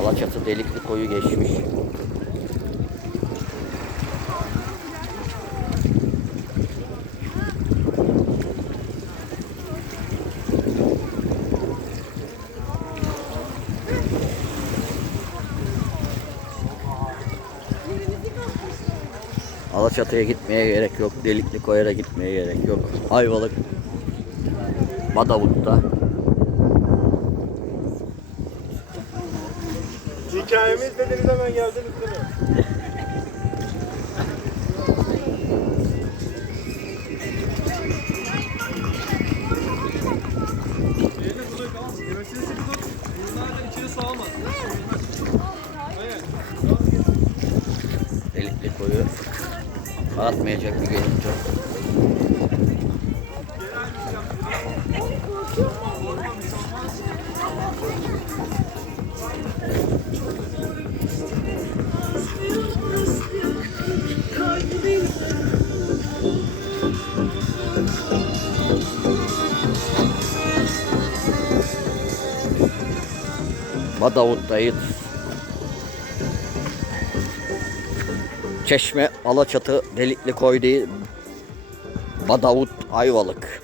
Alaçatı delikli koyu geçmiş. Alaçatı'ya gitmeye gerek yok. Delikli koyara gitmeye gerek yok. Ayvalık Badavut'ta Hikayemi izlediniz hemen geldiniz değil mi? Delikli koyu atmayacak bir görüntü. Badavut'tayız. Çeşme, Alaçatı, Delikli Koy değil. Badavut, Ayvalık.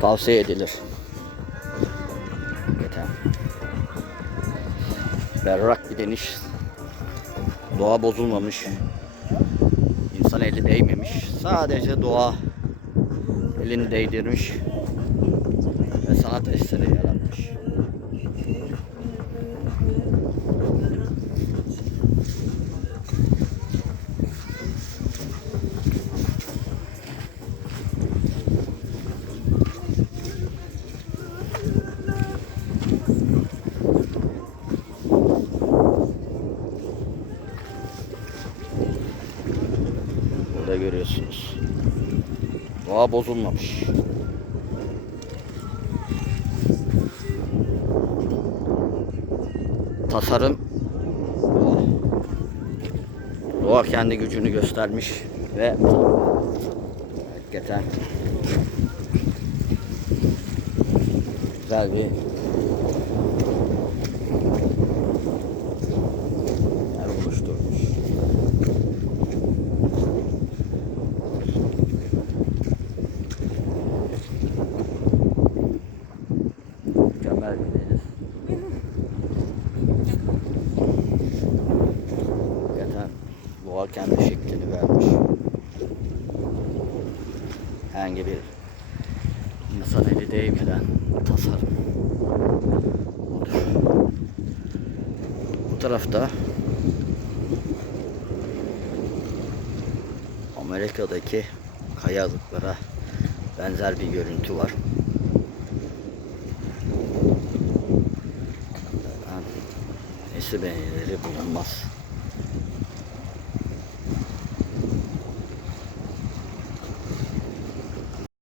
Tavsiye edilir. Yeter. Berrak bir deniz. Doğa bozulmamış. İnsan eli değmemiş. Sadece doğa elini değdirmiş. Ve sanat eseri yaratmış. Görüyorsunuz. Doğa bozulmamış. Tasarım doğa. Kendi gücünü göstermiş ve hakikaten güzel bir yer oluşturmuş. Mükemmel bir deniz. Hakikaten doğa kendi şeklini vermiş. Herhangi bir insan eli değmeden tasarım. Bu tarafta Amerika'daki kayalıklara benzer bir görüntü var. Nesi benzeri bulunmaz.